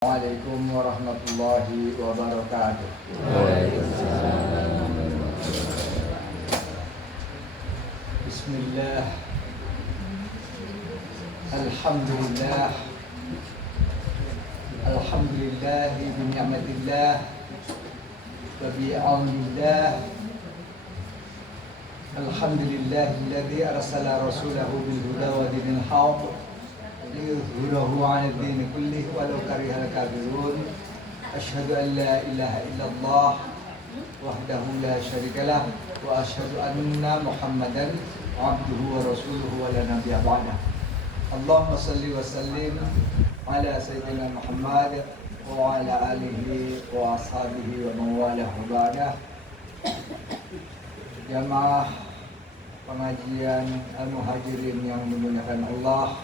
Assalamualaikum warahmatullahi wabarakatuh. Bismillah. Alhamdulillah. Alhamdulillah bi ni'matillah wa bi aunillah. Alhamdulillahilladzi arsala rasulahu bil huda wa dinil haqq liyudhhirahu 'ala ad-din kullih walau karihal kafirun. Asyhadu an la ilaha illallah wahdahu la syarikalah wa asyhadu anna Muhammadan 'abduhu wa rasuluhu wa la nabiyya ba'dah. Allahumma shalli wa sallim ala sayyidina Muhammad wa ala alihi wa ashabihi wa man walahu ba'dah. Jamaah pengajian Al-Muhajirin yang dimuliakan Allah,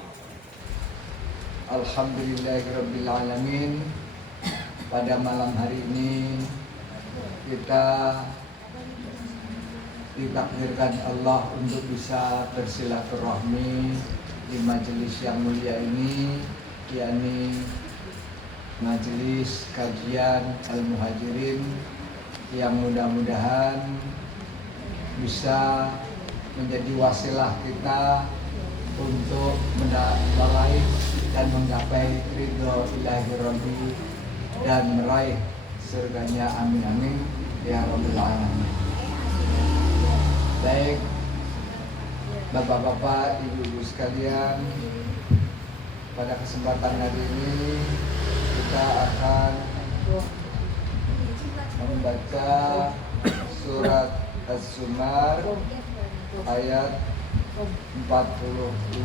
Alhamdulillahirabbil alamin. Pada malam hari ini kita ditakdirkan Allah untuk bisa bersilaturahmi di majelis yang mulia ini, yakni majelis kajian Al-Muhajirin, yang mudah-mudahan bisa menjadi wasilah kita untuk meraih dan menggapai ridho ilahi rabbi dan meraih surganya, amin amin ya rabbal alamin. Baik bapak-bapak, ibu-ibu sekalian, pada kesempatan hari ini kita akan membaca surat Az-Zumar ayat 42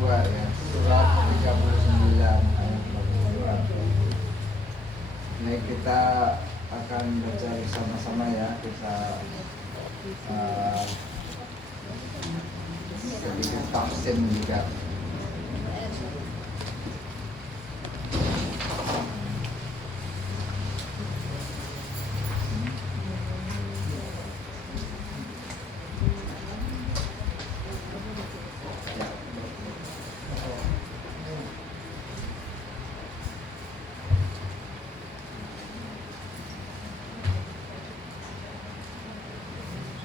ya, surat 39 ayat 42. Ini kita akan baca bersama-sama ya, kita sedikit tahsin juga.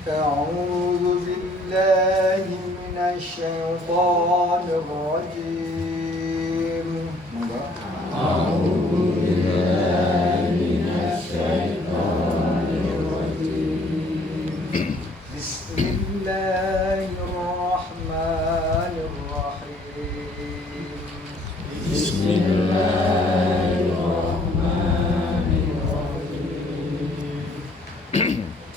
أعوذ بالله من الشيطان الرجيم. أعوذ بالله من الشيطان الرجيم. بسم الله الرحمن الرحيم. بسم الله الرحمن الرحيم.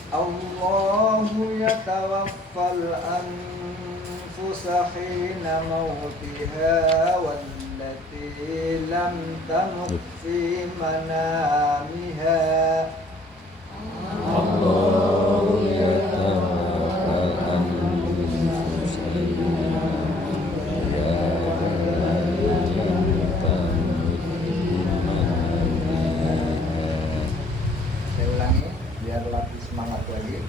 الله يتوفى الأنفس حين موتها والتي لم تمت في منامها. الله يتوفى الأنفس حين موتها والتي لم تمت في منامها. Saya ulangi biar latih semangat lagi.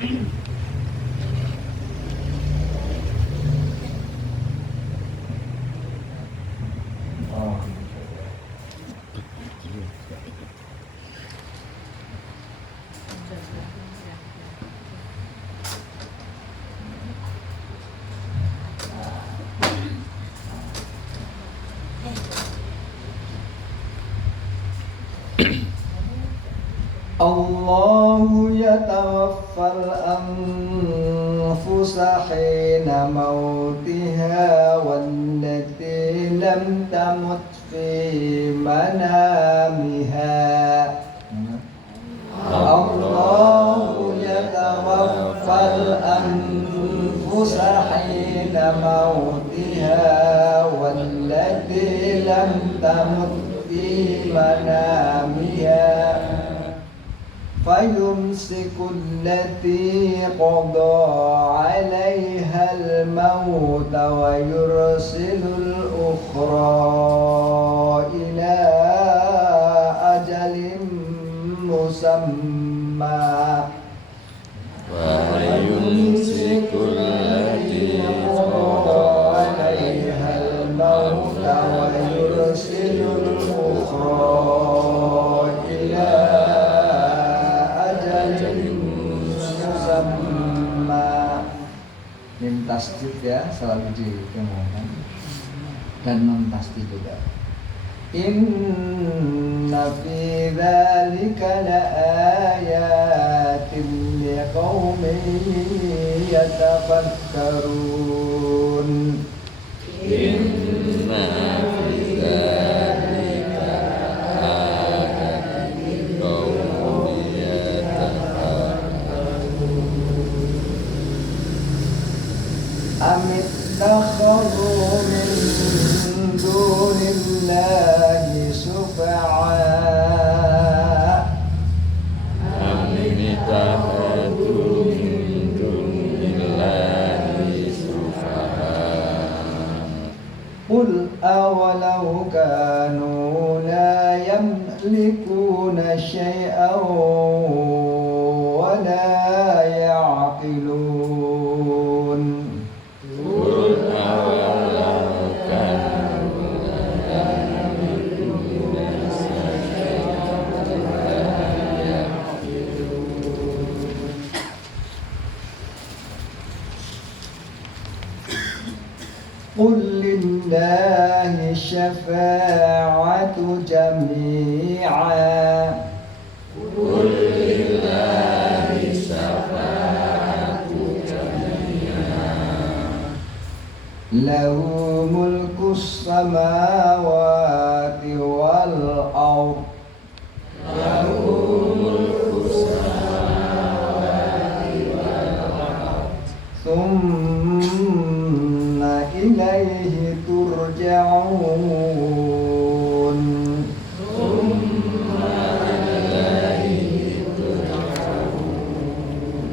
Allahu yatawaffal anfusa hina mautiha wallati lam tamut fi manamiha. Allahu yatawaffal anfusa hina mautiha wallati lam tamut fi manamiha. فيمسك التي قضى عليها الموت ويرسل الأخرى إلى أجل مسمى. ويمسك التي قضى عليها الموت ويرسل الأخرى selalu dikembangkan dan non pasti juga. Inna fi dzalika laayatin liqaumin yatafakkarun. Inna fi dzalika laayatin liqaumin yatafakkarun. Amittakhadhu min dunillahi syufa'a. Amittakhadhu min dunillahi syufa'a. Qul awalau kanu la yamlikuna syai'an wa la ya'qilun. Qul lillahi syafa'atu jami'a. Qul lillahi syafa'atu jami'a. Lahu mulkus samawati wal ardh. Lahu mulkus samawati wal ardh. Thumma ilaihi turja'un. Thumma ilaihi turja'un.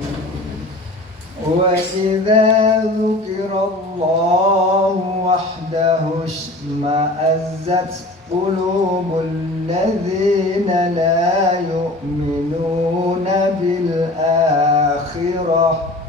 Wa idza dzukirallahu wahdahu isma'azzat qulubul ladzina la yu'minuna bil akhirah.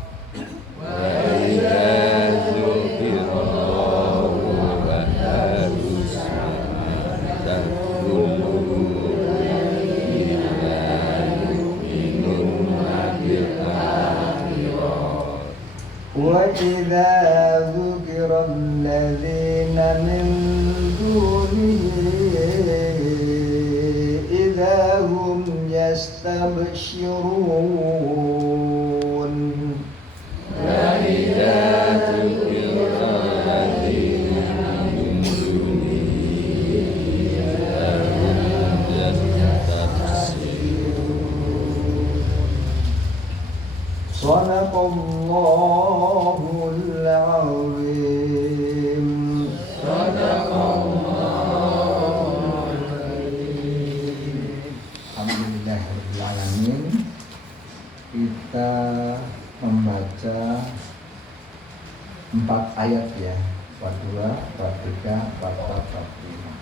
وَإِذَا ذُكِرَ الَّذِينَ مِن دُونِهِ إِذَا هُمْ يَسْتَبْشِرُونَ. وَإِذَا ذُكِرَ الَّذِينَ مِن دُونِهِ إِذَا هُمْ يَسْتَبْشِرُونَ. Sadaqallahul azim. Sadaqallahul azim. Alhamdulillahirabbil alamin. Kita membaca 4 ayat ya, 42, 43, 44, 45.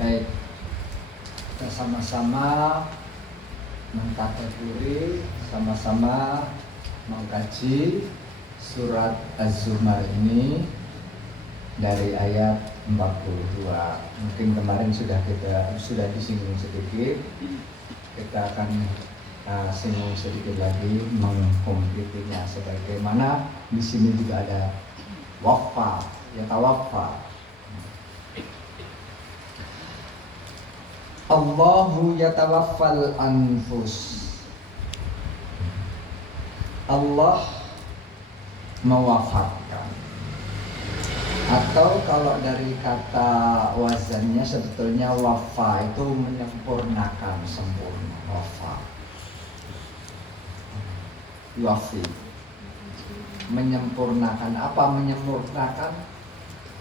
Baik, kita sama-sama mentadaburi, sama-sama mengkaji surat Az-Zumar ini dari ayat 42. Mungkin kemarin sudah disinggung sedikit. Kita akan singgung sedikit lagi mengkompletinya, sebagaimana di sini juga ada wafa, yatawaffa. Allahu yatawaffal anfus. Allah mewafatkan. Atau kalau dari kata wazannya sebetulnya wafa itu menyempurnakan, sempurna, wafa. Yuafi. Menyempurnakan apa? Menyempurnakan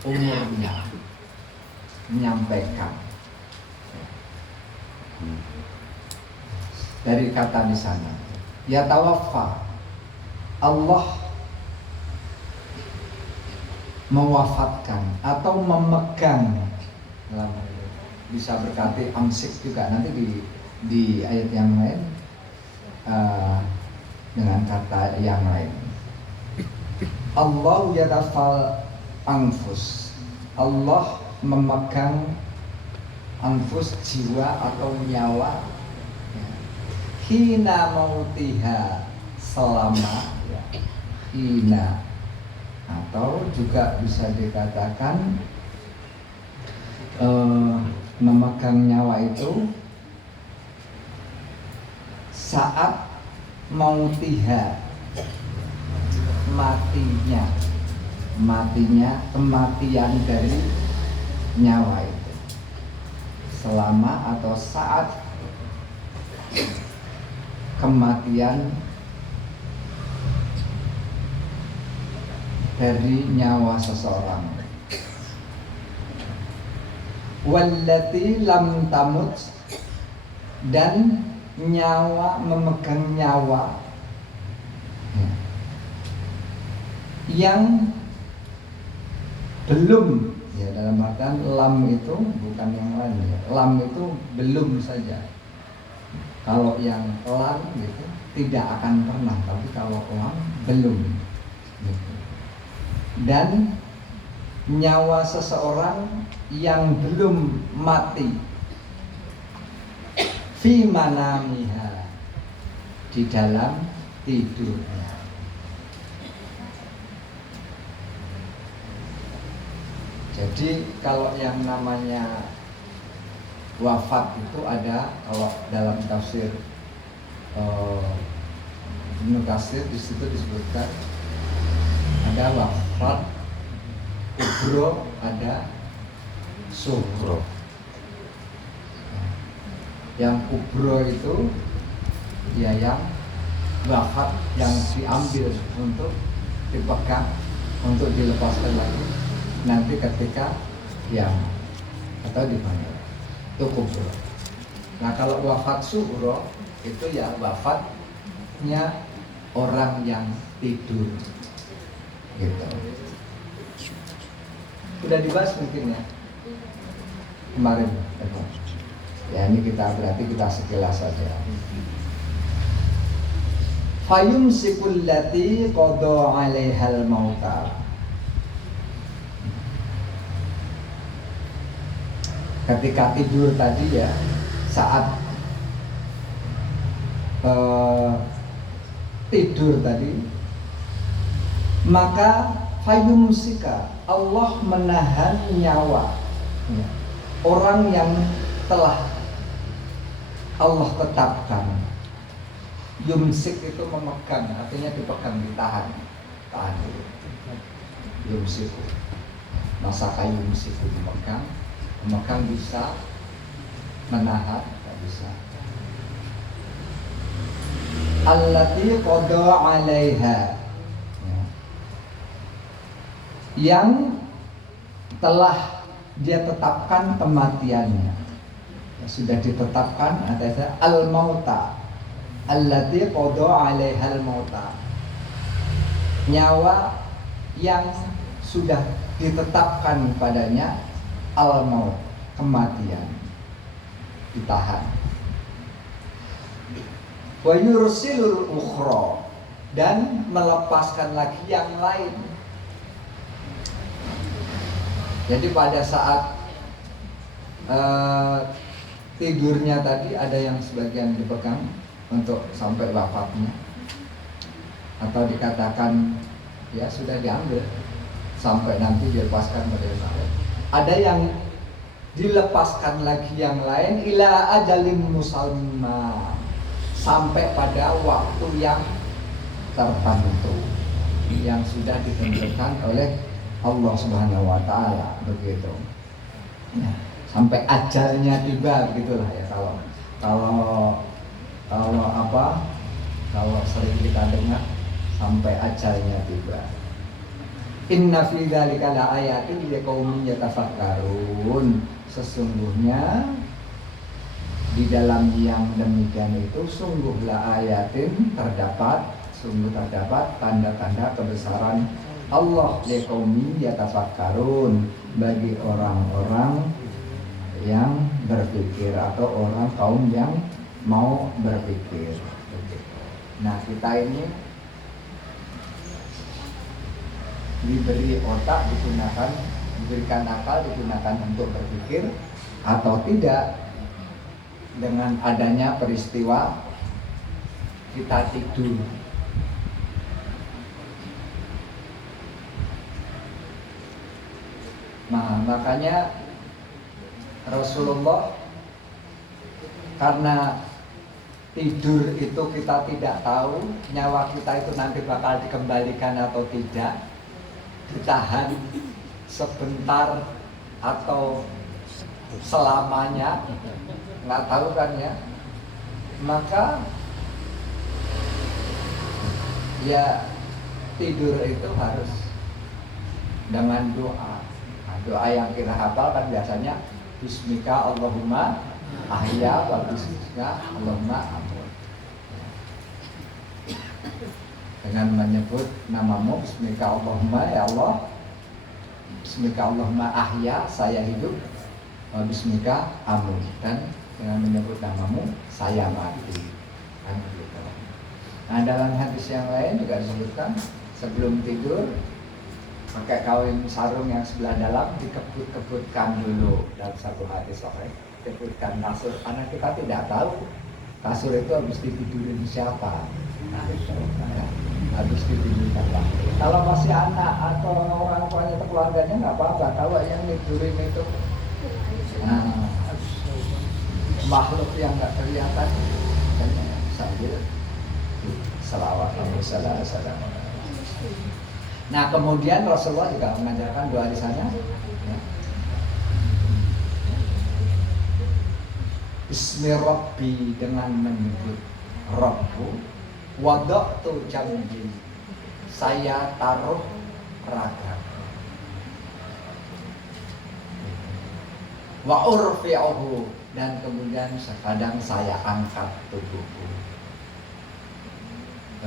umurnya. Menyampaikan. Dari kata di sana, ya tawaffa, Allah mewafatkan atau memegang, bisa berkati amsik juga nanti di ayat yang lain dengan kata yang lain. Allah yatafal anfus, Allah memegang anfus, jiwa atau nyawa, hina mautiha, selama hina atau juga bisa dikatakan memegang nyawa itu saat mautiha, matinya kematian dari nyawa itu, selama atau saat kematian dari nyawa seseorang. Wallati lam tamut, dan nyawa memegang nyawa yang belum, ya dalam artian lam itu bukan yang lain ya. Lam itu belum saja. Kalau yang lam gitu tidak akan pernah, tapi kalau lam belum gitu. Dan nyawa seseorang yang belum mati fi manamiha, di dalam tidurnya. Jadi kalau yang namanya wafat itu ada, kalau dalam tafsir Ibnu Katsir di situ disebutkan ada wafat kubro, ada sugro. Yang kubro itu ya yang wafat, yang diambil untuk dipegang, untuk dilepaskan lagi nanti ketika yang atau di mana itu kubro. Nah kalau wafat sugro itu ya wafatnya orang yang tidur gitu. Sudah dibahas mungkin ya kemarin. Ya ini berarti kita sekilas saja. Fayumsikul lati qada 'alaihal mauta. Ketika tidur tadi ya, saat tidur tadi, maka fayumsika, Allah menahan nyawa ya, orang yang telah Allah tetapkan. Yumsik itu memegang, artinya dipegang, ditahan, tahan dulu. Yumsiku, masaka yumsiku, memegang bisa, menahan tak bisa. Allati qada 'alaiha, ya, yang telah dia tetapkan kematiannya, ya, sudah ditetapkan ada al-mauta, allati qada 'alaiha al-mauta, nyawa yang sudah ditetapkan padanya al-maut, kematian, ditahan. Wa yursilul ukhra, dan melepaskan lagi yang lain. Jadi pada saat tidurnya tadi ada yang sebagian dipegang untuk sampai wafatnya, atau dikatakan ya sudah diambil sampai nanti dilepaskan pada saat. Ada yang dilepaskan lagi yang lain ila ajalin musamma, sampai pada waktu yang tertentu yang sudah ditentukan oleh Allah Subhanahu wa taala, begitu. Ya, sampai ajalnya tiba, begitulah ya. Kalau sering kita dengar sampai ajalnya tiba. Inna fi dzalika laayatin liqaumin yatafakkarun. Sesungguhnya di dalam yang demikian itu sungguhlah ayatin, sungguh terdapat tanda-tanda kebesaran Allah liqaumin yatafakkarun, bagi orang-orang yang berpikir atau orang kaum yang mau berpikir. Nah, kita ini diberi otak, diberikan akal, digunakan untuk berpikir atau tidak. Dengan adanya peristiwa kita tidur, Nah, makanya Rasulullah, karena tidur itu kita tidak tahu nyawa kita itu nanti bakal dikembalikan atau tidak, ditahan sebentar atau selamanya, nggak tahu kan ya. Maka ya tidur itu harus dengan doa. Nah, doa yang kita hafal kan biasanya Bismika Allahumma ahya wa bismika Allahumma amut. Dengan menyebut namamu, Bismika Allahumma, ya Allah, Bismika Allahumma ahya, saya hidup, wa bismika amut, dan dengan menyebut namamu saya mati. Kan gitu. Nah, dalam hadis yang lain juga disebutkan sebelum tidur pakai kain sarung yang sebelah dalam dikebut-kebutkan dulu. Dalam satu hadis sahih, kebutkan kasur, karena kita tidak tahu kasur itu harus ditidurin siapa. Nah, itu ya, harus ditidurkan. Kalau masih anak atau orang tuanya atau keluarganya nggak apa-apa. Kalau yang tidurin itu makhluk yang nggak kelihatan, kan sambil salawat salam. Nah, kemudian Rasulullah juga mengajarkan doa di sana. Ya. Bismi Rabbi, dengan menyebut Rabbu, wada'tu jambi, saya taruh raga. Wa urfi'uhu, dan kemudian kadang saya angkat tubuhku.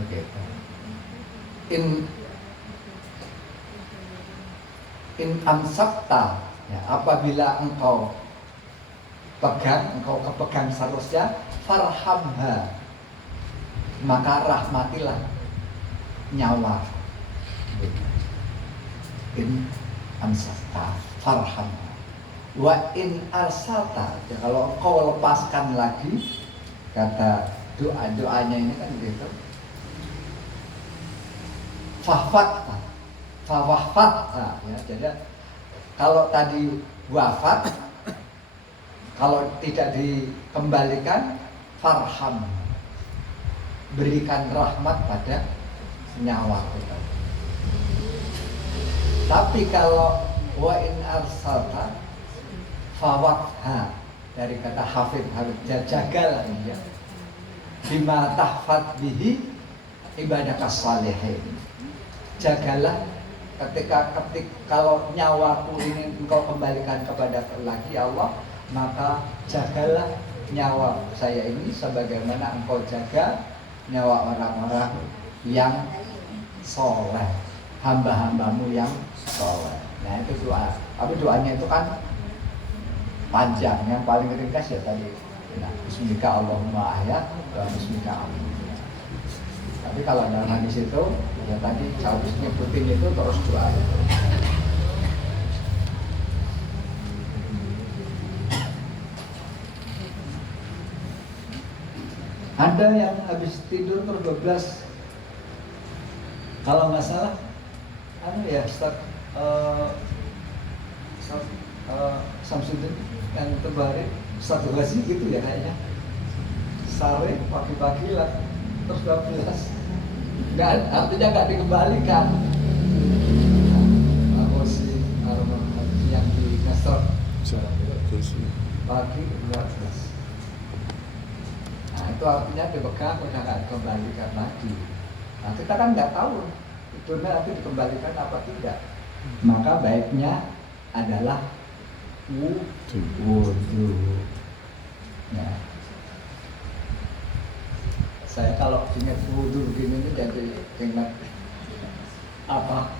Begitu. In amsakta, ya, apabila engkau pegang, engkau kepegang seharusnya, farhamha, maka rahmatilah nyawa. In amsakta farhamha, wa in arsalta, ya, kalau engkau lepaskan lagi, kata doanya ini kan gitu, fahfatta, ya, jadi kalau tadi wafat, kalau tidak dikembalikan, farham, berikan rahmat pada nyawa kita. Tapi kalau wa in arsalta fawatha, dari kata hafid, harus jagalah dia, bima tahfad bihi ibadaka salihin, jagalah kalau nyawaku ini engkau kembalikan kepada lagi Allah, maka jagalah nyawa saya ini sebagaimana engkau jaga nyawa orang-orang yang soleh, hamba-hambamu yang soleh. Nah, itu doa. Tapi doanya itu kan panjang, yang paling ringkas ya tadi, nah, Bismika Allahumma ahya wa bismika amut. Tapi kalau dalam hadis itu, ya tadi habis nyebutin itu terus doa itu. Ada yang habis tidur ter 12, kalau nggak salah, ya Ustaz Samsudin yang terbari, Ustaz Ghazi gitu ya kayaknya. Sore pagi-pagi lah terus 12. Nggak, artinya nggak dikembalikan. Aku si yang di Nestor pagi 12. Nah, itu artinya dipegang udah nggak dikembalikan lagi. Nah, kita kan nggak tahu itu nanti dikembalikan apa tidak. Maka baiknya adalah wudu. Ya. Saya kalau ingat wudu begini ini jadi ingat apa?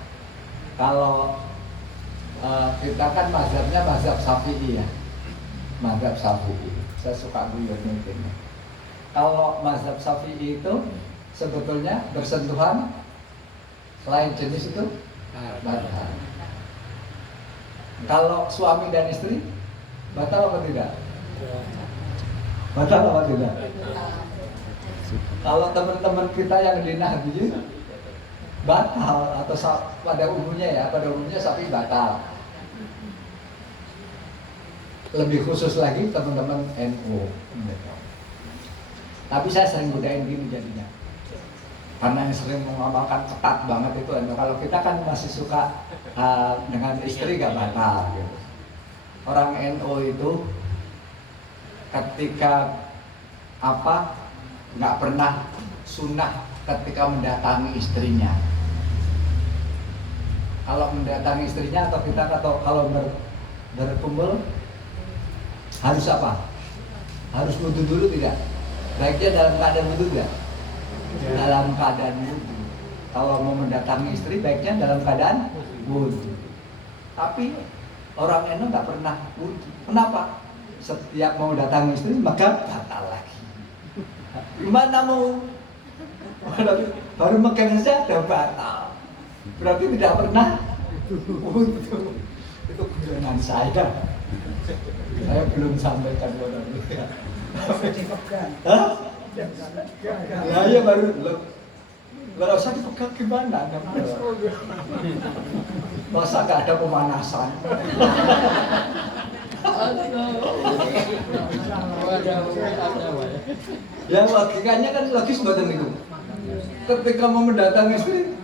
Kalau kita kan mazhabnya mazhab Syafi'i ya, mazhab Syafi'i. Saya suka guyon mungkin. Kalau mazhab Syafi'i itu sebetulnya bersentuhan lain jenis itu batal. Kalau suami dan istri batal apa tidak? Batal apa tidak? Kalau teman-teman kita yang di Nahdliyin batal, atau pada umumnya Syafi'i batal. lebih khusus lagi teman-teman NU. Tapi saya sering godain gini jadinya, karena yang sering mengamalkan ketat banget itu NU. Kalau kita kan masih suka dengan istri gak batal gitu. Orang NU itu ketika nggak pernah sunnah ketika mendatangi istrinya. Kalau mendatangi istrinya atau kalau berkumpul harus apa? Harus wudu dulu tidak? Baiknya dalam keadaan wudu tidak? Dalam keadaan wudu. Kalau mau mendatangi istri baiknya dalam keadaan wudu. Tapi orang NU nggak pernah wudu. Kenapa? Setiap mau datangi istri maka batal lagi. Gimana mau? Baru megang saja sudah batal. Berarti tidak pernah wudu. Itu guyonan saya. Saya belum sampaikan kepada mereka. Hah? Lah ya baru nggak usah dipegang gimana? Masa nggak ada pemanasan? Ya logikanya kan logis buatan itu. Ketika mau mendatangi istri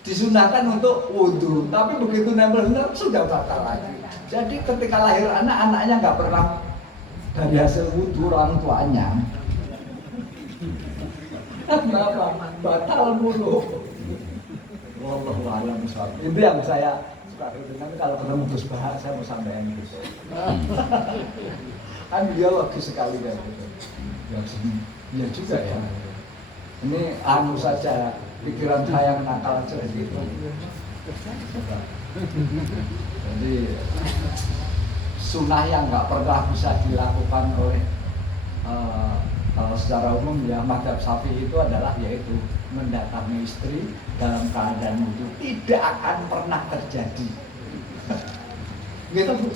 disunahkan untuk wudhu, tapi begitu nempel sudah batal lagi. Jadi ketika lahir anaknya nggak pernah dari hasil wudhu orang tuanya. Kenapa? Batal mulu. Wallahu a'lam bishawab. Itu yang saya suka dengar kalau ketemu Gus Bahar saya mau sampaikan gitu. Kan dia logis sekali kan gitu. Ya juga ya. Ini anu saja pikiran saya yang nakal aja gitu. Jadi sunnah yang nggak pernah bisa dilakukan oleh kalau secara umum ya mazhab Syafi'i itu adalah yaitu mendatangi istri dalam keadaan wudu tidak akan pernah terjadi. Gitu Bu.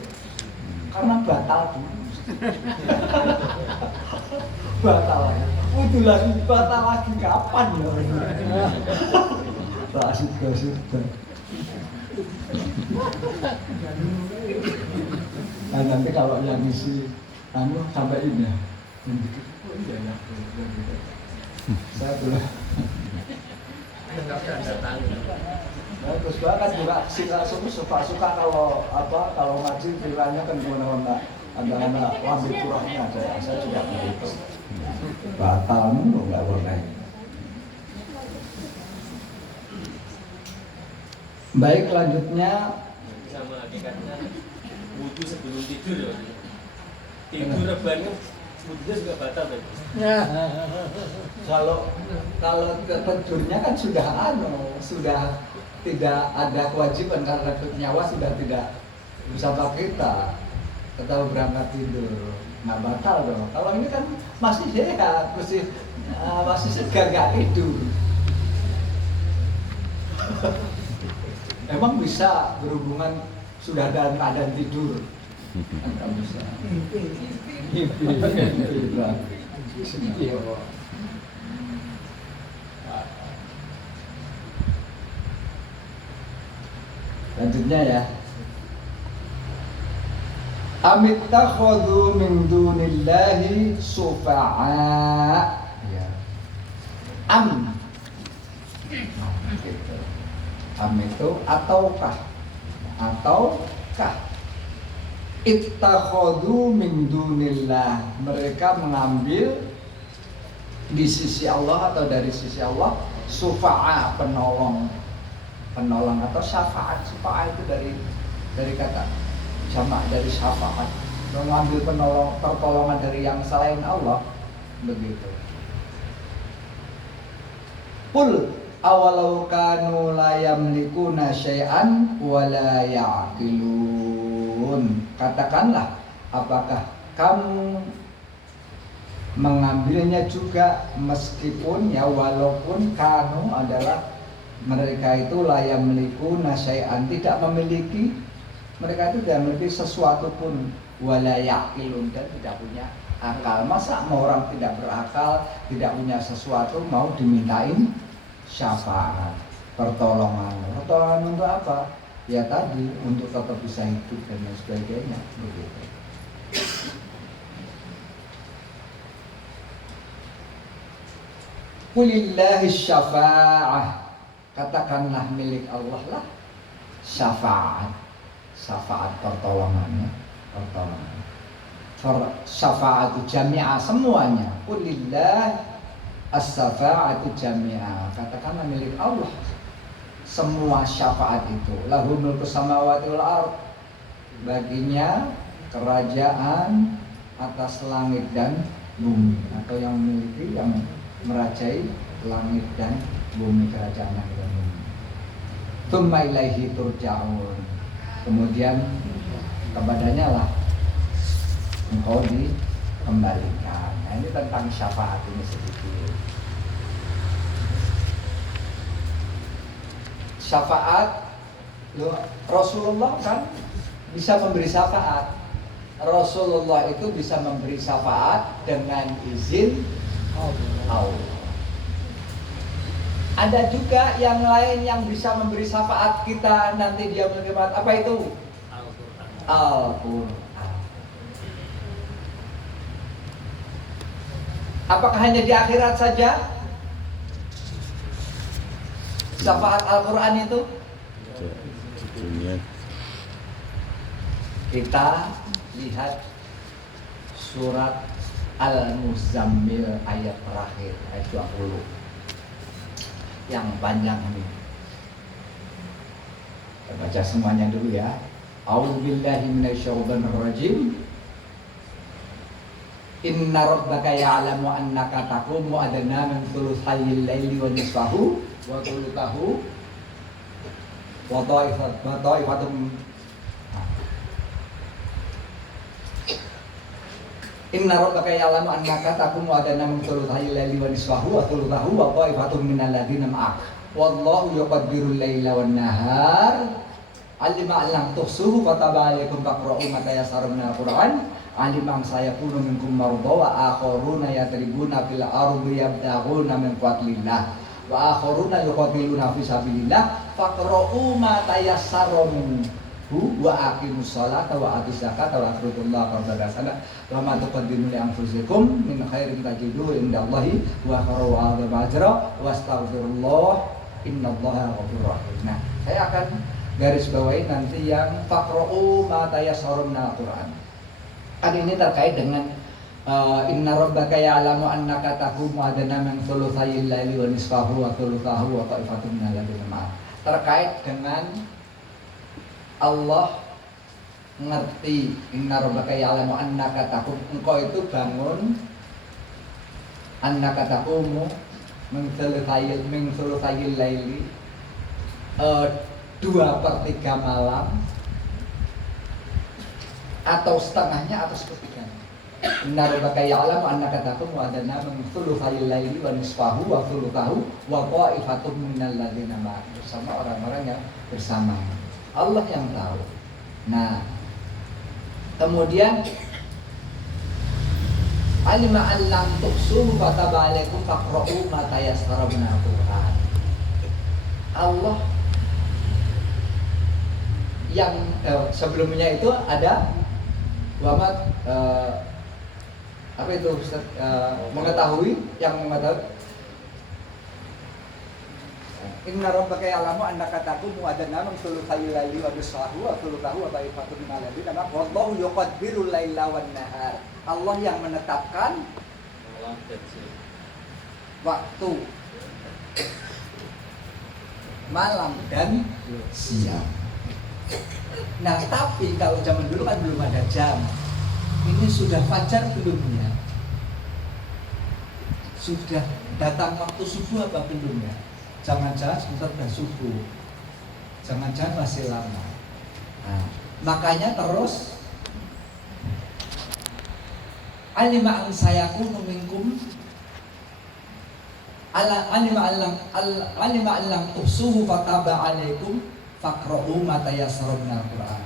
Karena batal Bu. Batal lagi. Wudu lagi batal lagi kapan ya? Sudah. Nah, nanti kalau yang isi sampai ini ya. Saya belum. Terus bahkan juga suka kalau ngaji pikirannya kan gimana ada lambe kurangnya ada. Saya juga begitu. Batal nggak boleh. Baik, lanjutnya sama hakikatnya wudu sebelum tidur ya. Tidur rebahan wudunya juga batal kan? Kalau tidurnya kan sudah tidak ada kewajiban karena nyawa sudah tidak bersama kita berangkat tidur, nggak batal dong. Kalau ini kan masih sehat, masih segar nggak tidur. Emang bisa berhubungan sudah dalam keadaan tidur? Enggak bisa. Lanjutnya ya. Amittakhadhu min dunillahi sufa'a. Ya. Am itu ataukah ittakhadhu min dunillah, mereka mengambil di sisi Allah atau dari sisi Allah sufa'a, penolong atau syafaat. Syafaat itu dari kata sama dari syafaat, mengambil pertolongan dari yang selain Allah, begitu. Qul awalau kanu la yamlikuna syai'an wa la ya'qilun. Katakanlah, apakah kamu mengambilnya juga meskipun ya walaupun kanu adalah mereka itu la yamlikuna syai'an, tidak memiliki, mereka itu tidak memiliki sesuatu pun, wa la ya'qilun, dan tidak punya akal. Masa mau orang tidak berakal, tidak punya sesuatu mau dimintain syafaat, pertolongan untuk apa? Ya tadi, untuk tetap bisa hidup dan lain sebagainya, begitu. Qulillahi syafa'ah, katakanlah milik Allah lah syafaat. Syafaat pertolongannya, syafa'atu jami'ah, semuanya. Qulillah as-syafa'atu jami'ah, katakanlah milik Allah semua syafaat itu. Lahu mulku samawati wal ard, baginya kerajaan atas langit dan bumi, atau yang memiliki, yang merajai langit dan bumi, kerajaan langit dan bumi. Tsumma ilaihi turja'un, kemudian kepadanya lah engkau dikembalikan. Nah, ini tentang syafaat ini sedikit. Syafaat, Rasulullah kan bisa memberi syafaat. Rasulullah itu bisa memberi syafaat dengan izin Allah. Ada juga yang lain yang bisa memberi syafaat kita nanti di yaumul kiamat. Apa itu? Al-Quran. Apakah hanya di akhirat saja syafaat Al-Quran itu? Kita lihat surat Al-Muzammil ayat terakhir, ayat 20, yang panjang ini. Kita baca semuanya dulu ya. A'udzubillahi minasyaitonir rajim. Inna rabbaka ya'lamu annaka taqumu adna min thulutsayil laili wa nisfahu wa thulutsahu wa ta'ifatum. Inna rabbaka ya'lamu annaka taqumu adna min thulutsayil laili wa nisfahu wa thulutsahu wa ta'ifatum minal ladzina ma'ak. Wallahu yuqaddirul laila wan nahar. Alima lam tuhsuhu fataba alaikum faqra'u ma tayassara minal Qur'an. Alimam sayakunu minkum marudha wa akharuna yatribuna fil ardi yabtaghuna min fadlillah wa akharuna yuqatiluna fi sabilillah faqra'u ma tayassara minhu wa aqimus sholata wa atuz zakata wa aqridullaha qardan hasanan wa ma tuqaddimu li anfusikum min khairin tajiduhu indallahi wa khairu ajra wastaghfirullah innallaha ghafurur rahim. Nah, saya akan garis bawahi nanti yang faqra'u ma tayassara minal Qur'an. Ini terkait dengan inna rabbaka ya'lamu annaka taqumu adna min thulutsayil laili wa nisfahu wa thulutsahu wa ta'ifatun minal ladzina ma'ak. Terkait dengan Allah ngerti, inna rabbaka ya'lamu annaka taqum, engkau itu bangun, annaka taqumu min thulutsayil laili, 2/3 malam, atau setengahnya atau sepertiganya. Inna rabbaka ya'lamu annaka taqumu adna min thulutsayil laili wa nisfahu wa thulutsahu wa ta'ifatun minal ladzina ma'ak, bersama orang-orang yang bersama. Allah yang tahu. Nah, kemudian alima an lam tuhsuhu fataba alaikum faqra'u ma tayassara minal Qur'an. Allah yang sebelumnya itu ada Muhammad apa itu Ustaz, mengetahui, yang mengetahui inna rabbaka ya'lamu annaka taqumu adna min thulutsayil laili wa nisfahu wa thulutsahu wa ta'ifatun minal ladzina ma'ak wallahu yuqaddirul laila wan nahar. Allah yang menetapkan waktu malam dan siang. Nah, tapi kalau zaman dulu kan belum ada jam. Ini sudah fajar belum ya? Sudah datang waktu subuh apa belum ya? Jangan-jangan sebentar sudah subuh. Jangan-jangan masih lama. Nah, makanya terus alima an sayakunu minkum alima alam tuhsuhu fataba alaikum faqra'u ma tayassara minal Qur'an.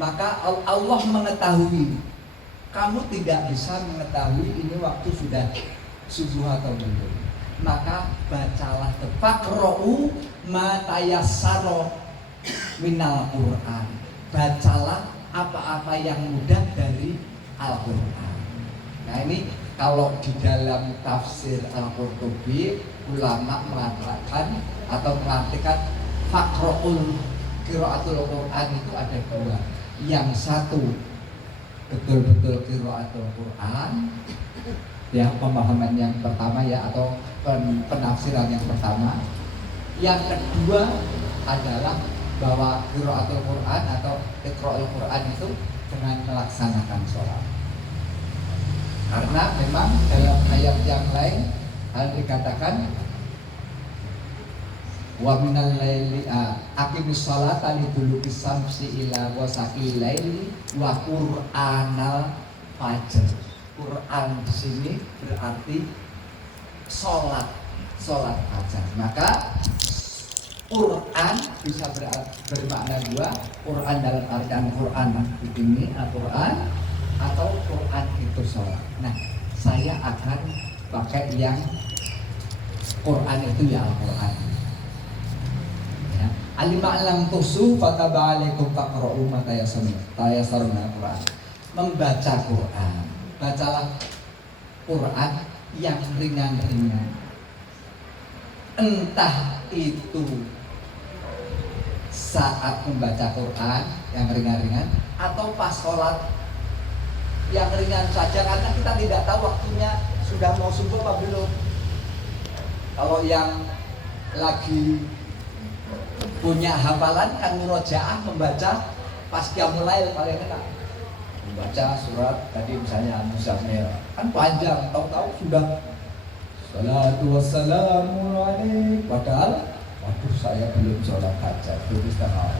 Maka Allah mengetahui, kamu tidak bisa mengetahui ini waktu sudah subuh atau belum. Maka bacalah faqra'u ma tayassara minal Qur'an. Bacalah apa-apa yang mudah dari Al-Qur'an. Nah, ini kalau di dalam tafsir Al-Qurtubi ulama mengatakan atau mengartikan faqra'ul qiraatul Quran itu ada dua. Yang satu betul-betul qiraatul Quran, ya pemahaman yang pertama ya atau penafsiran yang pertama. Yang kedua adalah bahwa qiraatul Quran atau iqra'ul Quran itu dengan melaksanakan sholat. Karena memang dalam ayat yang lain hal dikatakan wa minal laili aqimis sholata liduluki samsi ila wasaqil laili wa qur'anal fajr. Quran di sini berarti sholat fajar. Maka Quran bisa bermakna dua, Quran dalam artian Quran ini Al-Quran atau Quran itu sholat. Nah, saya akan pakai yang Quran itu ya Al-Quran. Ya. Alima alam tusu fataba alaikum faqra'u ma tayassarna Quran. Membaca Quran, bacalah Quran yang ringan-ringan. Entah itu saat membaca Quran yang ringan-ringan atau pas sholat yang ringan saja, karena kita tidak tahu waktunya sudah mau subuh apa belum. Kalau yang lagi punya hafalan kan murojaah membaca pas qiyamul lail paling enak. Membaca surat tadi misalnya Muzammil kan panjang, tahu-tahu sudah salatu wassalamu alaik, padahal waduh saya belum sholat hajat, belum istighfar,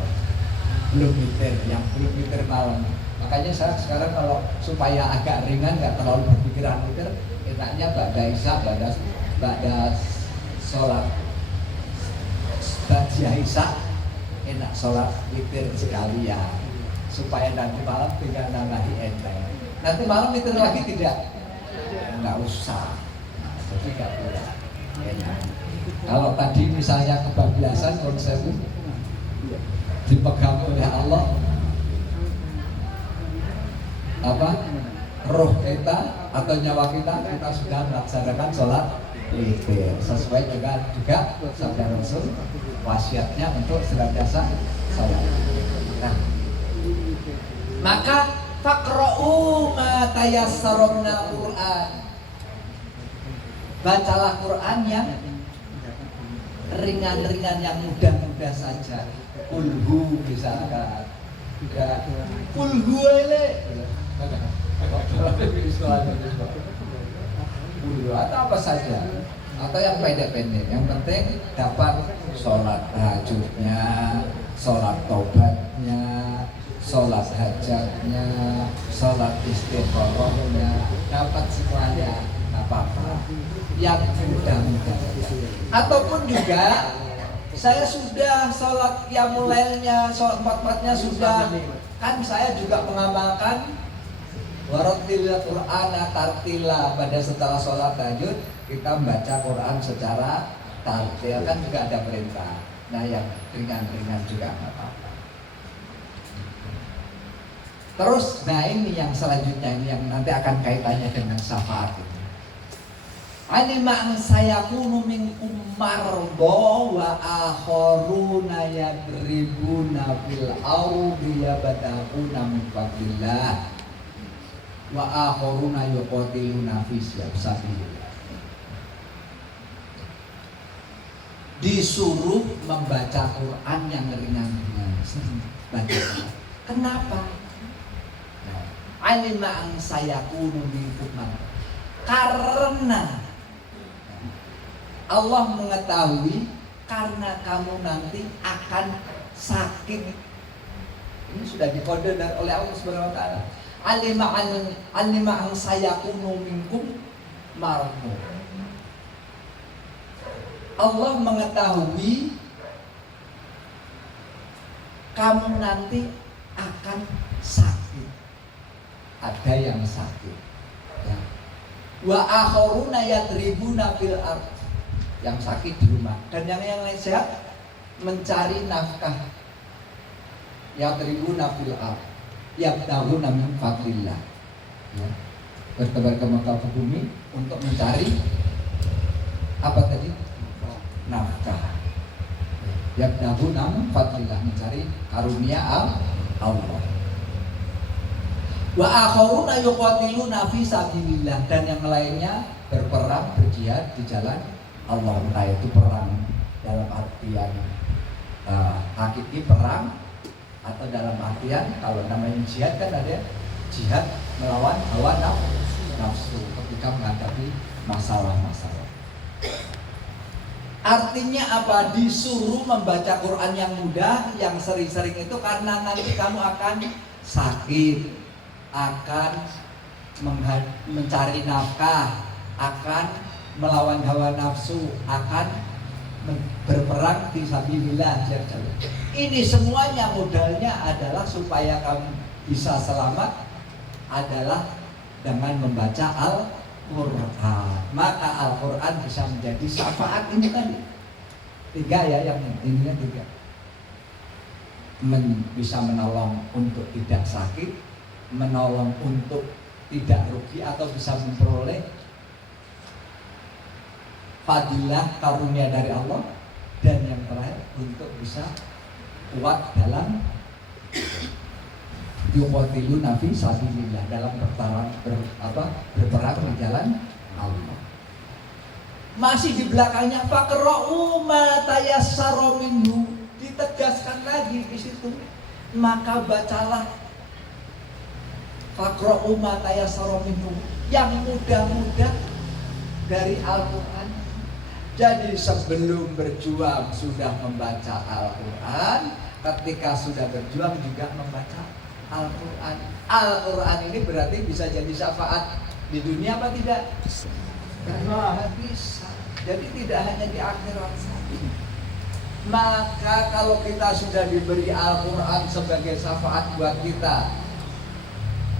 belum witir, yang belum witir malam. Makanya saya sekarang kalau supaya agak ringan, nggak terlalu berpikiran witir, enaknya ba'da isya, ba'da sholat ba'da isya, enak sholat witir sekali ya, supaya nanti malam tinggal nambahi enteng. Nanti malam witir lagi tidak, nggak usah. Jadi nggak boleh enak. Kalau tadi misalnya kebablasan konsep dipegang oleh Allah apa roh kita atau nyawa kita sudah melaksanakan sholat witir sesuai juga sabda Rasul wasiatnya untuk senantiasa sholat. Nah, maka faqra'u ma tayassara minal Qur'an. Bacalah Quran yang ringan-ringan, yang mudah-mudah saja. Kulhu misalkan, kulhu ele, kulhu atau apa saja, atau yang pendek-pendek. Yang penting dapat sholat tahajudnya, sholat taubatnya, sholat hajatnya, sholat istighfarahnya, dapat semuanya. Apa-apa yang mudah-mudah. Ataupun juga saya sudah sholat qiyamul lailnya, sholat 4-4-nya sudah, kan saya juga mengamalkan warattil Qur'ana tartila. Pada setelah sholat tahajud kita membaca Quran secara tartil, kan juga ada perintah. Nah, yang ringan-ringan juga nggak apa-apa. Terus, nah ini yang selanjutnya, ini yang nanti akan kaitannya dengan syafaat ini. Alima an sayakunu minkum mardo wa akharuna yadribuna fil ardi yabtaguna min fadlillah wa akharuna yuqatiluna fi sabilillah. Disuruh membaca Quran yang ringan-ringan, baca. Kenapa? Alima an sayakunu minkum mardo, karena Allah mengetahui karena kamu nanti akan sakit. Ini sudah dikode oleh Allah Subhanahu wa taala. Alima an sayakunu minkum mardu. Allah mengetahui kamu nanti akan sakit. Ada yang sakit. Ya. Wa akharuna yadribuna fil ardh, yang sakit di rumah, dan yang lain sehat mencari nafkah. Yadribuna fil ardh yabtaguna min fadlillah. Ya. bertebar ke Mekah ke bumi untuk mencari apa tadi? Nafkah. Yabtaguna min fadlillah, mencari karunia Allah. Wa akharuna yuqatiluna fi sabilillah, dan yang lainnya berperang berjihad di jalan Allah. Entah itu perang dalam artian hakiki perang, atau dalam artian kalau namanya jihad kan ada jihad melawan hawa nafsu ketika menghadapi masalah-masalah. Artinya apa? Disuruh membaca Quran yang mudah, yang sering-sering itu karena nanti kamu akan sakit, akan mencari nafkah, akan melawan hawa nafsu, akan berperang di sabilillah. Ini semuanya modalnya adalah supaya kamu bisa selamat adalah dengan membaca Al-Quran. Maka Al-Quran bisa menjadi syafaat. Ini tadi 3 ya, yang ininya 3. Bisa menolong untuk tidak sakit, menolong untuk tidak rugi atau bisa memperoleh fadilah karunia dari Allah, dan yang terakhir untuk bisa kuat dalam yuqatiluna fi sabilillah, dalam berperang di jalan Allah. Masih di belakangnya faqra'u ma tayassara minhu, ditegaskan lagi di situ, maka bacalah faqra'u ma tayassara minhu, yang mudah-mudah dari Al-Quran. Jadi sebelum berjuang sudah membaca Al-Quran, ketika sudah berjuang juga membaca Al-Quran. Al-Quran ini berarti bisa jadi syafaat di dunia apa tidak? Bisa. Jadi tidak hanya di akhirat saja. Maka kalau kita sudah diberi Al-Quran sebagai syafaat buat kita,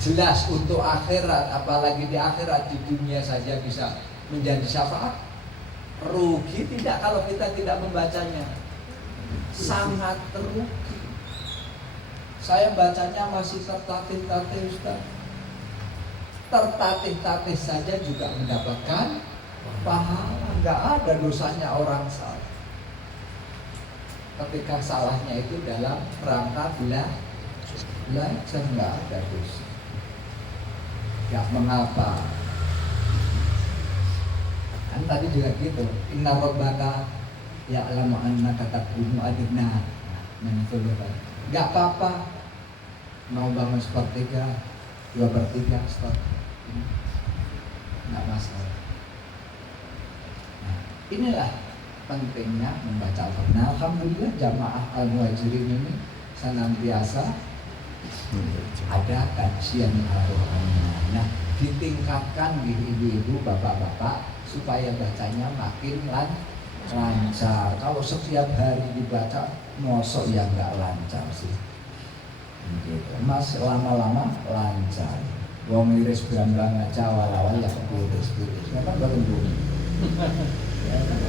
jelas untuk akhirat, apalagi di akhirat, di dunia saja bisa menjadi syafaat. Rugi tidak kalau kita tidak membacanya? Sangat rugi. Saya bacanya masih tertatih-tatih, Ustaz. Tertatih-tatih saja juga mendapatkan pahala. Enggak ada dosanya orang salah. Ketika salahnya itu dalam rangka belajar, enggak ada dosa. Enggak mengapa. Kan tadi juga gitu. Inna rabbaka ya'lamu annaka taqumu adna min thulutsan. Enggak apa-apa mau bangun 1/3, 2/3, stop. Enggak masalah. Nah, inilah pentingnya membaca Al-Quran. Nah, alhamdulillah jamaah Al-Muhajirin ini senantiasa ada kajian Al-Quran. Nah, ditingkatkan di ibu-ibu, bapak-bapak supaya bacanya makin lancar. Kalau setiap hari dibaca, mosok ya nggak lancar sih. Gitu. Mas lama-lama lancar. Wong iris berambang aja awal-awal ya kepiris-piris. Memang baru bumi.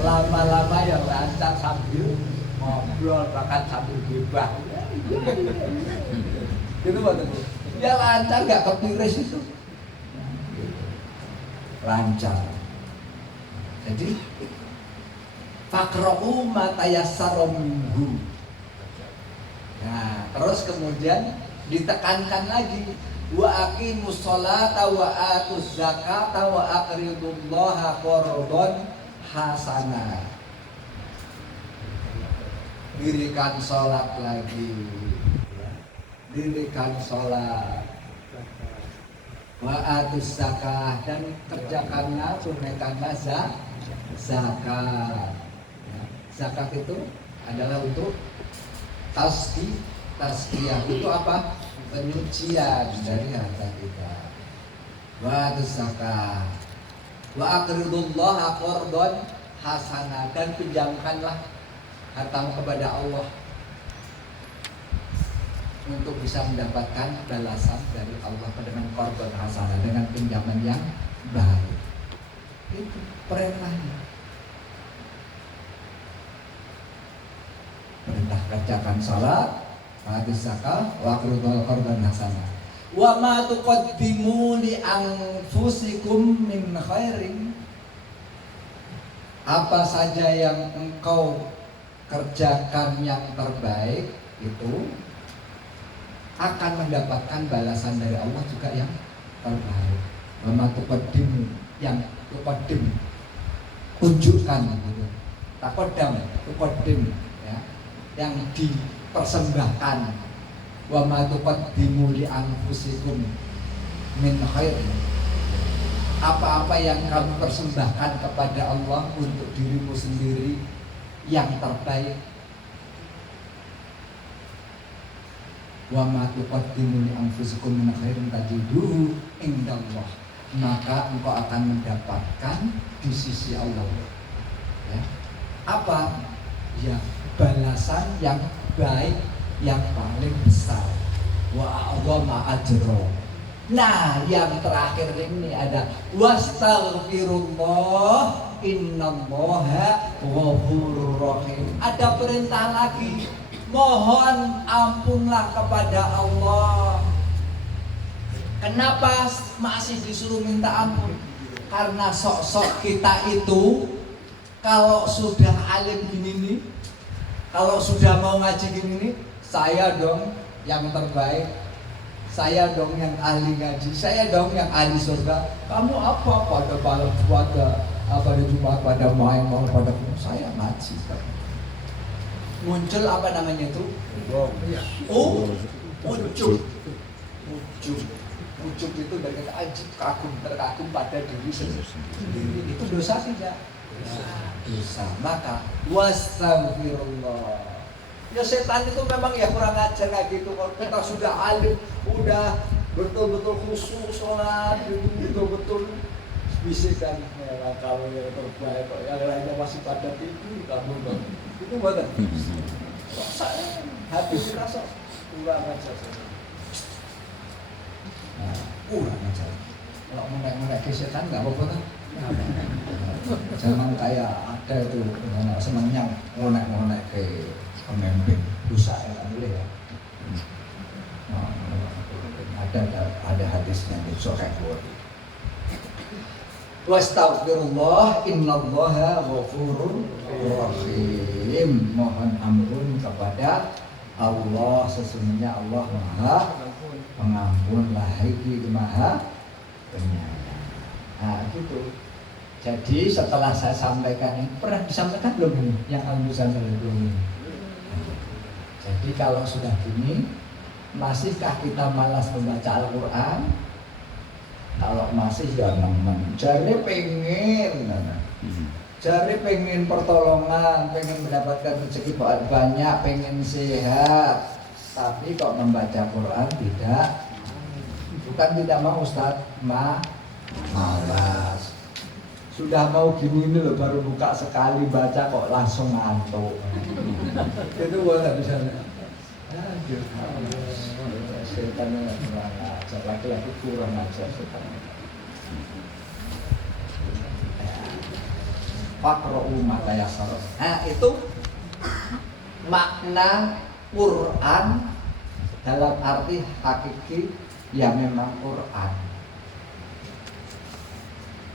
Lama-lama ya lancar sambil ngobrol, bahkan sambil gibah. Gitu betul. Ya lancar nggak kepiris itu. Lancar. Jadi faqra'u ma tayassara minhu. Nah, terus kemudian ditekankan lagi wa aqimus sholata wa atuz zakata wa aqridullaha qardan hasanah. Dirikan sholat lagi, dirikan sholat, wa atuz zakah, dan kerjakanlah, tunaikanlah zakat. Zakat itu adalah untuk tazkiyah, itu apa? Penyucian dari harta kita. Wa zakah, wa aqridullaha qardan hasanah, dan pinjamkanlah hartamu kepada Allah untuk bisa mendapatkan balasan dari Allah dengan qardan hasanah, dengan pinjaman yang baik. Itu perintahnya. Perintah kerjakan salat, hadis zakah, wa aqridullaha qardan hasanah. Wa ma tuqaddimu li anfusikum min khairin, apa saja yang engkau kerjakan yang terbaik itu akan mendapatkan balasan dari Allah juga yang terbaik. Wa ma tuqaddimu, yang tuqaddim, tunjukkan gitu. Taqaddam, tuqaddim, ya, yang dipersembahkan. Wa ma tuqaddimu li anfusikum min khair, apa-apa yang kamu persembahkan kepada Allah untuk dirimu sendiri yang terbaik. Wa ma tuqaddimu li anfusikum min khairin tajiduhu indallah, maka engkau akan mendapatkan di sisi Allah, ya. Apa? Ya, balasan yang baik, yang paling besar. Wa a'dhama ajra. Nah, yang terakhir ini ada wastaghfirullah innallaha ghafurur rahim. Ada perintah lagi, mohon ampunlah kepada Allah. Kenapa masih disuruh minta ampun? Karena sok-sok kita itu kalau sudah alim gini nih, kalau sudah mau ngaji gini nih, saya dong yang terbaik, saya dong yang ahli ngaji, saya dong yang ahli surga. Kamu apa pada malam pada pada Jumat, pada main mau pada saya ngaji. Muncul apa namanya itu? Ujub itu dari kata ajib, kagum, terkagum pada diri sendiri. Itu dosa tidak? Dosa. Maka wastaghfirullah. Ya setan itu memang ya kurang ajar kayak gitu. Kalau kita sudah alim, udah betul-betul khusyuk sholat, betul-betul bisikan, ya, kalau yang terbaik, kok yang lainnya masih pada tidur, kamu bang. Itu buatan. Saya hati kita sok kurang ajar. Kurang ajar. Kalau menaik ke setan nggak apa-apa kan? Jangan kayak ada itu senangnya ngonek-ngonek ke pemimpin, dosa ya kan boleh ya. Ada hadisnya di Sahih Bukhari. Wastaghfirullah innallaha ghafurur rahim. Mohon ampun kepada Allah, sesungguhnya Allah Maha Pengampun, lagi Maha Penyayang. Nah gitu. Jadi setelah saya sampaikan ini, pernah disampaikan belum ini? Yang Al-Muzzammil belum ini. Jadi kalau sudah gini, masihkah kita malas membaca Al-Quran? Kalau masih ya nemen. Jari pengen pertolongan, pengen mendapatkan rezeki banyak, pengen sehat. Tapi kok membaca Quran tidak. Bukan tidak mau Ustaz, malas. Sudah mau gini ini loh, baru buka sekali baca kok langsung ngantuk. Itu boleh bisa. Aduh, setan kurang ajar, laki-laki kurang ajar setan. Faqra'u ma tayassara. Nah, itu makna Quran dalam arti hakiki ya memang Quran.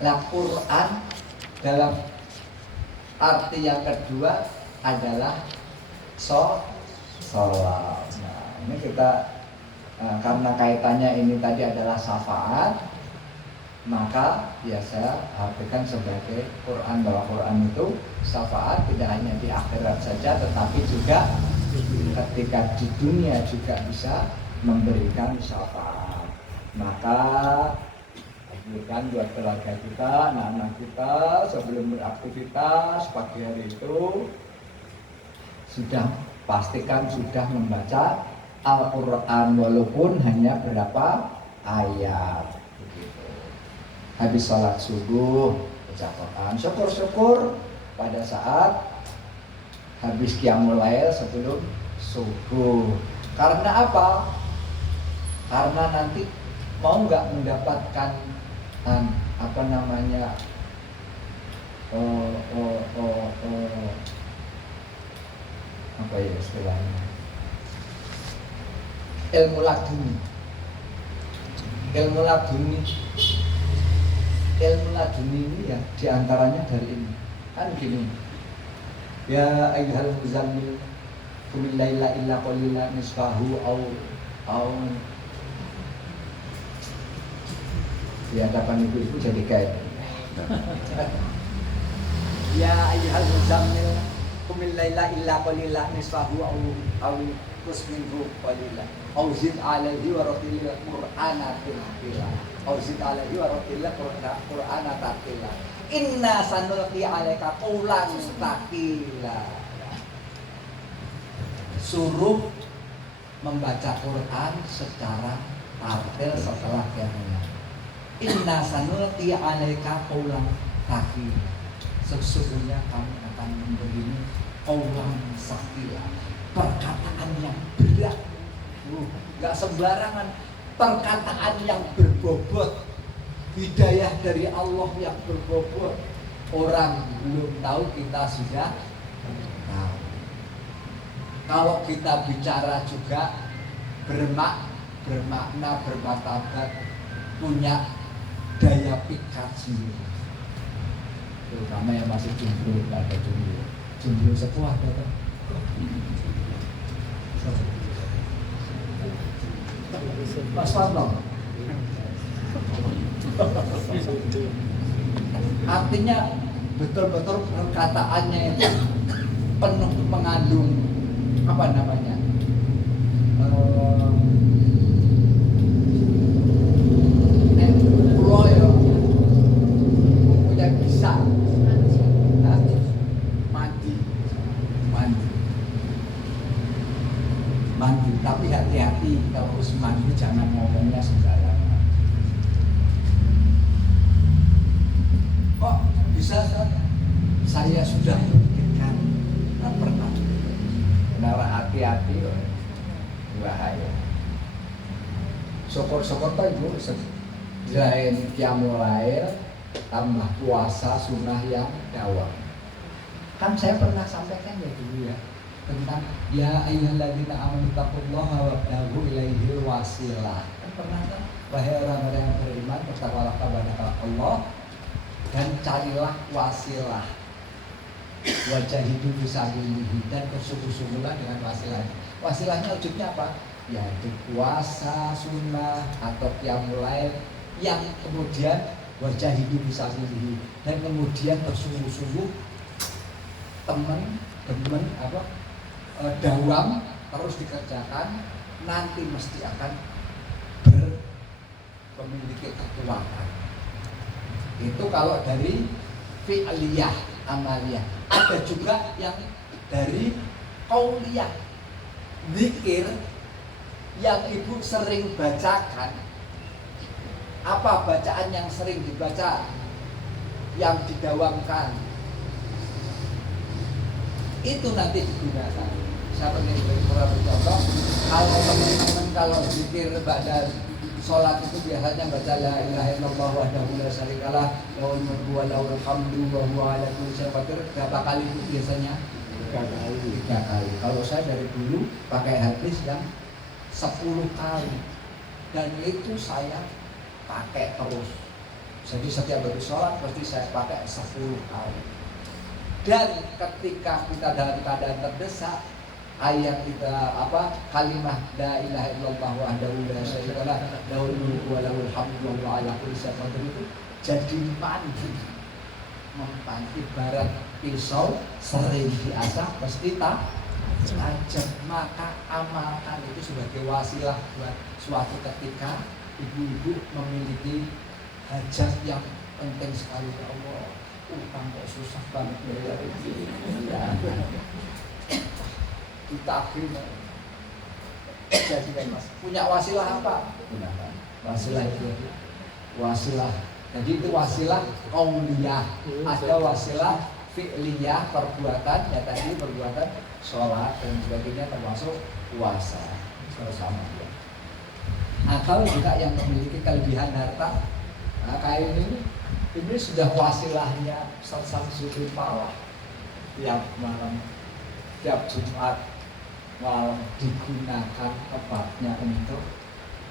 Nah, Quran dalam arti yang kedua adalah sholat. Nah, ini kita karena kaitannya ini tadi adalah syafaat, maka ya saya artikan sebagai Quran, bahwa Quran itu syafaat tidak hanya di akhirat saja, tetapi juga ketika di dunia juga bisa memberikan syafaat. Maka berikan buat keluarga kita, anak-anak kita sebelum beraktivitas pagi hari itu sudah pastikan sudah membaca Al-Quran walaupun hanya berapa ayat begitu. Habis sholat subuh baca Quran, syukur-syukur pada saat habis qiyamul lail sebelum subuh. Karena apa? Karena nanti mau nggak mendapatkan apa namanya apa ya istilahnya, ilmu laduni. ilmu laduni ini ya diantaranya dari ini kan gini, ya ayyuhal muzammil qumil laila illa qalila nisfahu au di hadapan ibu-ibu jadi kayak ya ayyuhal muzammil qumil laila illa qalila nisfahu au kusminhu qalila au zid alaihi wa rattilil qur'ana tartila au zid alaihi wa rattilil qur'ana tartila inna sanulqi alaika qawlan tsaqila. Suruh membaca Quran secara tartil setelah qiraat. Inna sanulqi alaika qawlan tsaqila. Sesungguhnya kami akan memberimu qawlan tsaqila, perkataan yang berat, nggak sembarangan, perkataan yang berbobot, hidayah dari Allah yang berbobot. Orang belum tahu, kita sudah tahu. Kalau kita bicara juga bermakna, bermartabat, punya daya pikat sendiri. Terutama yang masih jomblo, nggak ada jomblo sepuh ada kan? Mas Fadl. Artinya betul-betul perkataannya itu penuh mengandung apa namanya? Loyal, punya bisa mandi, tapi hati-hati kalau harus mandi jangan ngomongnya sembarangan. Kok bisa saya sudah memikirkan, tak pernah. Benar, hati-hati, bahaya. Syukur-syukur tuh ibu selain qiyamul lail tambah puasa sunnah yang dawam. Kan saya pernah sampaikan ya dulu ya tentang ya ayyuhalladzina amanu taqullaha wabtaghu ilaihil wasilah. Kan pernah kan, wahai orang-orang yang beriman, bertakwalah kepada Allah dan carilah wasilah. Wajahidu fisabilihi, dan bersungguh-sungguhlah dengan wasilah. Wasilahnya wujudnya apa? Yaitu puasa sunnah atau qiyamul lail yang kemudian wajahidu fisabilihi, dan kemudian bersungguh-sungguh temen dawam terus dikerjakan, nanti mesti akan memiliki kekuatan. Itu kalau dari fi'liyah, amaliyah. Ada juga yang dari qauliyah, zikir yang ibu sering bacakan. Apa bacaan yang sering dibaca, yang didawamkan, itu nanti digunakan. Saya ingin beri beberapa contoh. Kalau teman-teman kalau zikir pada sholat itu biasanya baca la ilaha illallah wahdahu la syarikalah lahul mulku wa lahul hamdu wa huwa ala kulli syai'in qadir. Berapa kali itu biasanya? 3 kali. Kalau saya dari dulu pakai hadis yang 10 kali, dan itu saya pakai terus. Jadi setiap habis sholat pasti saya pakai 10 kali. Dan ketika kita dalam keadaan terdesak, ayat kita kalimat la ilaha illallah wahdahu la syarikalah lahul mulku wa lahul hamdu wa huwa ala kulli syai'in qadir itu jadi mandi, mempan ibarat pisau sering diasah pasti tajam. Maka amalkan itu sebagai wasilah buat suatu ketika ibu-ibu memiliki hajat yang penting sekali. Ya Allah, utang kok susah banget bayar ini. Ditagih. Jadi kan Mas, punya wasilah apa? Gunakan wasilah itu. Wasilah. Jadi itu wasilah qauliyah, ada wasilah fi'liyah, perbuatan, ya tadi perbuatan sholat dan sebagainya termasuk puasa bersama dia. Atau juga yang memiliki kelebihan harta. Nah, kayak ini sudah wasilahnya sujud pawah tiap malam, tiap Jumat malam digunakan tempatnya untuk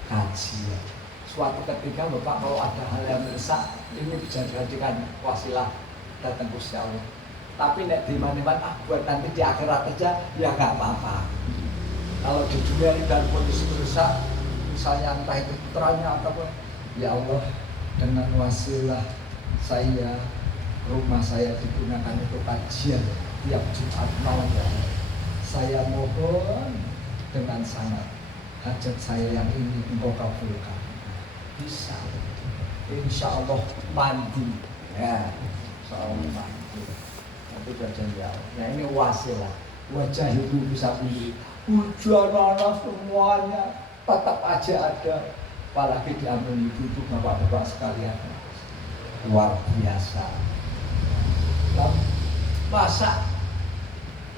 kajian. suatu ketika Bapak kalau ada hal yang mendesak, ini bisa dijadikan wasilah datang Gusti Allah. Tapi nek di mana buat nanti di akhirat aja, ya nggak apa-apa. Kalau di dunia ini dalam kondisi terdesak, misalnya entah itu putranya atau apa, ya Allah, dengan wasilah saya, rumah saya digunakan untuk kajian tiap Jumat malam, ya Allah. Saya mohon dengan sangat hajat saya yang ini Engkau kabulkan. Bisa, insya Allah mandi, ya, insya Allah mandi. Itu jajan ya. Nah ini wasilah. Wajah ibu bisa pilih. Hujan anak semuanya tetap aja ada. Apalagi diambil ibu bapak-bapak sekalian. Luar biasa. Nah, masa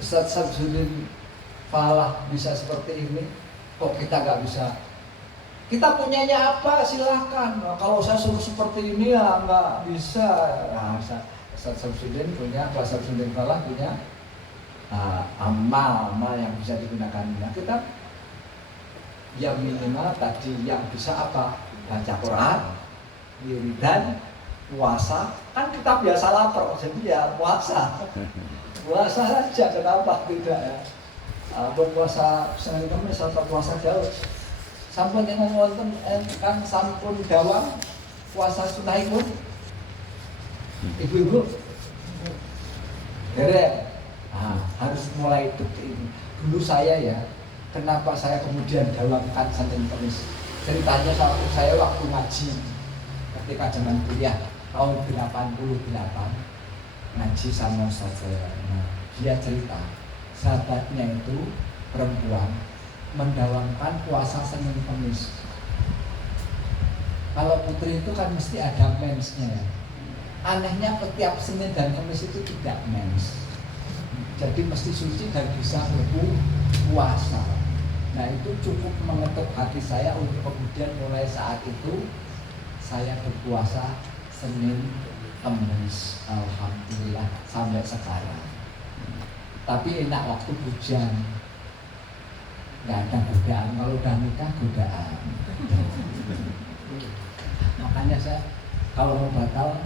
Ustaz Samsudin Falah bisa seperti ini? Kok kita nggak bisa? Kita punyanya apa? Silahkan. Nah, kalau saya suruh seperti ini ya nggak bisa. Nah, Ustaz Samsudin punya, Pak Samsudin Falah punya amal yang bisa digunakan. Nah, kita yang minimal tadi yang bisa apa? Baca Quran, wiridan, puasa. Kan kita biasa lapar, jadi ya puasa. Puasa saja, kenapa tidak ya? Berpuasa Senin Kamis atau puasa Daud. Sampun yang ngomong kan sampun dawang puasa sunahipun. Ibu-ibu, harus mulai detik ini. Dulu saya ya, kenapa saya kemudian dawangkan Senin Kamis? Ceritanya saya waktu ngaji ketika zaman kuliah tahun 88 ngaji sama Ustaz saya. Nah, dia cerita sahabatnya itu perempuan mendawangkan puasa Senin Kamis. Kalau putri itu kan mesti ada mensnya ya. Anehnya setiap Senin dan Kamis itu tidak mens. Jadi mesti suci dan bisa berpuasa. Nah itu cukup mengetuk hati saya untuk kemudian mulai saat itu saya berpuasa Senin Kamis. Alhamdulillah sampai sekarang. Tapi enak waktu hujan, nggak ada godaan. Kalau udah nikah godaan. Makanya saya kalau mau batal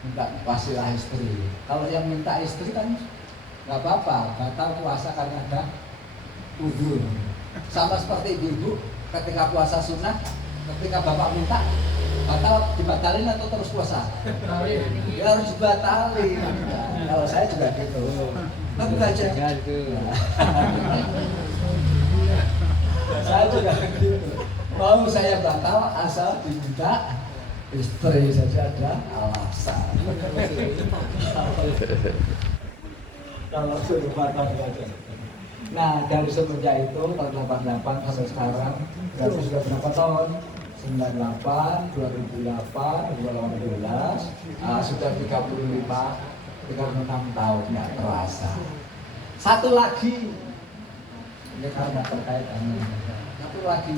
minta wasilah istri. Kalau yang minta istri kan nggak apa-apa, batal puasa karena ada uzur. Sama seperti ibu ketika puasa sunnah, ketika bapak minta batal, dibatalin atau terus puasa? Ya harus dibatalin. Nah, kalau saya juga gitu. Tapi baca. Saya juga gitu. Mau saya batal asal diminta istri saja ada alasan. Kalau suruh batal saja. Nah dari semenjak itu tahun 88 sampai sekarang berarti sudah berapa tahun? 98, 2008, 2012, sudah 36 tahun, nggak terasa. Satu lagi, ini karena terkait dengan satu lagi.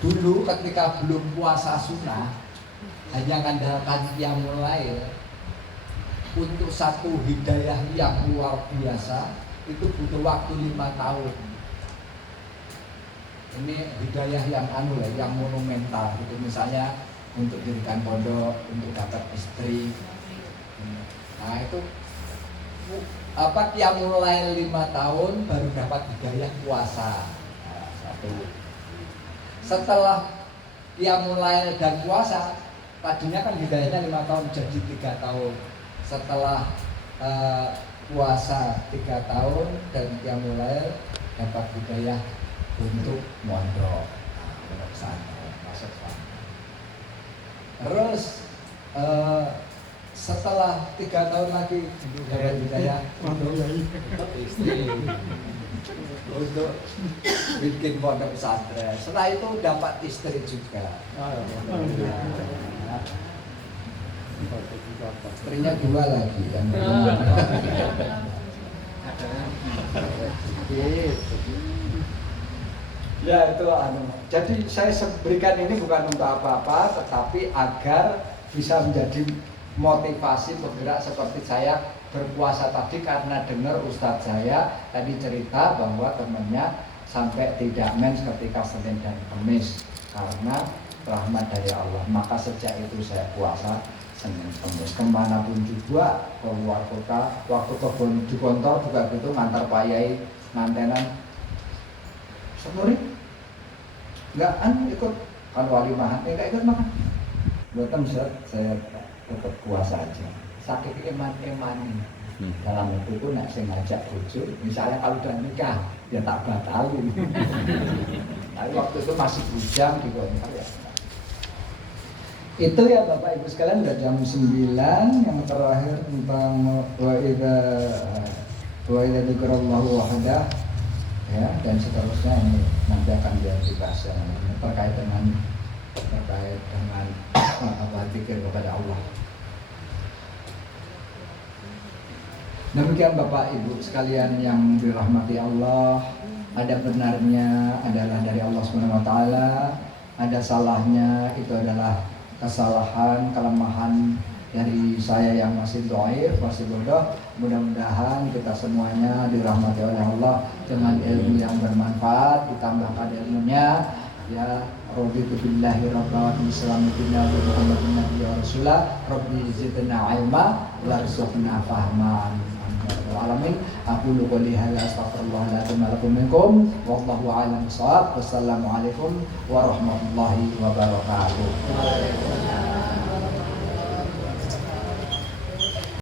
Dulu ketika belum puasa sunnah, hanya mengandalkan qiyamul lail untuk satu hidayah yang luar biasa itu butuh waktu 5 tahun. Ini hidayah yang yang monumental gitu, misalnya untuk dirikan pondok, untuk dapat istri. Nah itu qiyamul lail 5 tahun baru dapat hidayah puasa. Nah, satu. Setelah qiyamul lail dan puasa, tadinya kan hidayahnya 5 tahun jadi 3 tahun. Setelah puasa 3 tahun dan qiyamul lail dapat hidayah untuk mondok, mondok pesantren, masuk pesantren. Terus setelah 3 tahun lagi dapat hidayah untuk istri, untuk bikin pondok pesantren. Setelah itu dapat istri juga. Istrinya 2 lagi yang ya itu jadi saya berikan ini bukan untuk apa-apa, tetapi agar bisa menjadi motivasi bergerak seperti saya berpuasa tadi, karena dengar Ustadz saya tadi cerita bahwa temannya sampai tidak mens ketika Senin dan Kamis karena rahmat dari Allah. Maka sejak itu saya puasa Senin Kamis. Kemanapun juga, keluar kota, waktu di kantor juga gitu, ngantar Pak Yai mantenan sepuri nggak ikut kan wali mahan, nggak ikut makan. Buatan saya tetap puasa aja. Sakit iman-imani. Dalam itu pun nak saya ngajak bojo, misalnya kalau udah nikah, ya tak batalin. Tapi waktu itu masih bujang di kontak ya. Itu ya Bapak Ibu sekalian, udah jam 9. Yang terakhir tentang wa idza dzikrallahu wahdah, ya, dan seterusnya ini nanti akan dibahas terkait dengan apa zikir kepada Allah. Demikian Bapak Ibu sekalian yang dirahmati Allah, ada benarnya adalah dari Allah Subhanahu wa taala, ada salahnya itu adalah kesalahan, kelemahan dari saya yang masih dhaif, masih bodoh. Mudah-mudahan kita semuanya dirahmati oleh Allah dengan ilmu yang bermanfaat, ditambahkan ilmunya, ya. Raditu billahi rabban Islam billah wa Muhammadin nabiyyi wa rasulah rabbi zidna ilma warzuqna fahman. Alamin. Aku qouli hadza astaghfirullah wa lakum minkum wallahu a'lam bissawab. Wassalamualaikum warahmatullahi wabarakatuh.